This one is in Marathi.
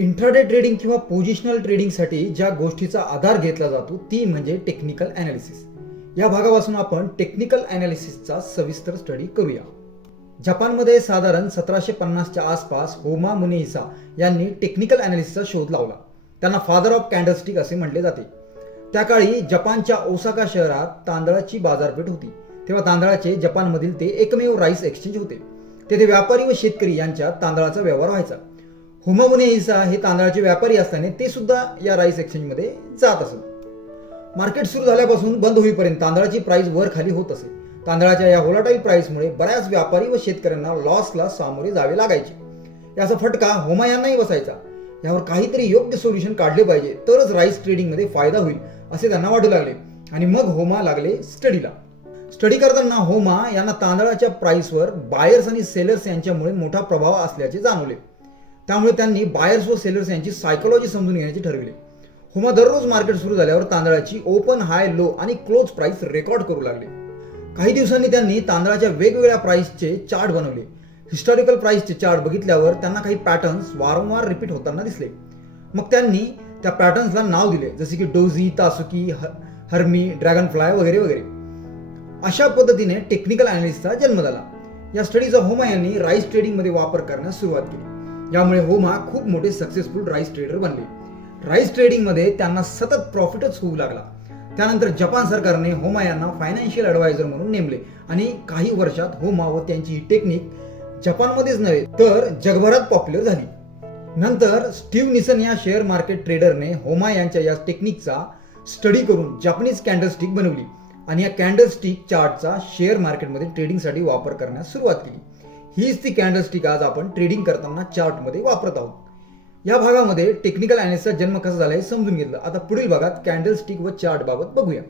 इंट्राडे ट्रेडिंग किंवा पोझिशनल ट्रेडिंगसाठी ज्या गोष्टीचा आधार घेतला जातो ती म्हणजे टेक्निकल ॲनालिसिस. या भागापासून आपण टेक्निकल ॲनालिसिसचा सविस्तर स्टडी करूया. जपानमध्ये साधारण 1750च्या आसपास होमा मुनेहिसा यांनी टेक्निकल ॲनालिसिसचा शोध लावला. त्यांना फादर ऑफ कॅन्डलस्टिक असे म्हटले जाते. त्या काळी जपानच्या ओसाका शहरात तांदळाची बाजारपेठ होती. तेव्हा तांदळाचे जपानमधील ते एकमेव राईस एक्सचेंज होते. तेथे व्यापारी व शेतकरी यांच्यात तांदळाचा व्यवहार व्हायचा. होमा मुनेहिसा हे तांदळाचे व्यापारी असताना ते सुद्धा या राईस एक्सचेंजमध्ये जात असत. मार्केट सुरू झाल्यापासून बंद होईपर्यंत तांदळाची प्राइस वर खाली होत असे. तांदळाच्या या व्होलाटाईल प्राइसमुळे बऱ्याच व्यापारी व शेतकऱ्यांना लॉसला सामोरे जावे लागायचे. याचा फटका होमा यांनाही बसायचा. यावर काहीतरी योग्य सोल्युशन काढले पाहिजे तरच राईस ट्रेडिंगमध्ये फायदा होईल असे त्यांना वाटू लागले आणि मग होमा लागले स्टडी करताना होमा यांना तांदळाच्या प्राइसवर बायर्स आणि सेलर्स यांच्यामुळे मोठा प्रभाव असल्याचे जाणवले. त्यामुळे त्यांनी बायर्स व सेलर्स यांची सायकोलॉजी समजून घेण्याचे ठरविले. होमा दररोज मार्केट सुरू झाल्यावर तांदळाची ओपन, हाय, लो आणि क्लोज प्राइस रेकॉर्ड करू लागले. काही दिवसांनी त्यांनी तांदळाच्या वेगवेगळ्या प्राइसचे चार्ट बनवले. हिस्टॉरिकल प्राइसचे चार्ट बघितल्यावर त्यांना काही पॅटर्न्स वारंवार रिपीट होताना दिसले. मग त्यांनी त्या पॅटर्न्सला नाव दिले, जसे की डोझी, तासुकी, हर्मी, ड्रॅगन फ्लाय वगैरे वगैरे. अशा पद्धतीने टेक्निकल ॲनालिसिसचा जन्म झाला. या स्टडीचा होमा यांनी राईस ट्रेडिंगमध्ये वापर करण्यास सुरुवात केली. यामुळे होमा खूप मोठे सक्सेसफुल राईस ट्रेडर बनले. राईस ट्रेडिंगमध्ये त्यांना सतत प्रॉफिटच होऊ लागला. त्यानंतर जपान सरकारने होमा यांना फायनान्शियल ॲडवायझर म्हणून नेमले आणि काही वर्षात होमा व त्यांची ही टेक्निक जपानमध्येच नव्हे तर जगभरात पॉप्युलर झाली. नंतर स्टीव्ह निसन या शेअर मार्केट ट्रेडरने होमा यांच्या या टेक्निकचा स्टडी करून जापनीज कॅन्डलस्टिक बनवली आणि या कॅन्डलस्टिक चार्टचा शेअर मार्केटमध्ये ट्रेडिंगसाठी वापर करण्यास सुरुवात केली. हीच ती कॅन्डलस्टिक आज आपण ट्रेडिंग करताना चार्टमध्ये वापरत आहोत. या भागामध्ये टेक्निकल ॲनालिसिसचा जन्म कसा झाला हे समजून घेतलं. आता पुढील भागात कॅन्डलस्टिक व चार्ट बाबत बघूया.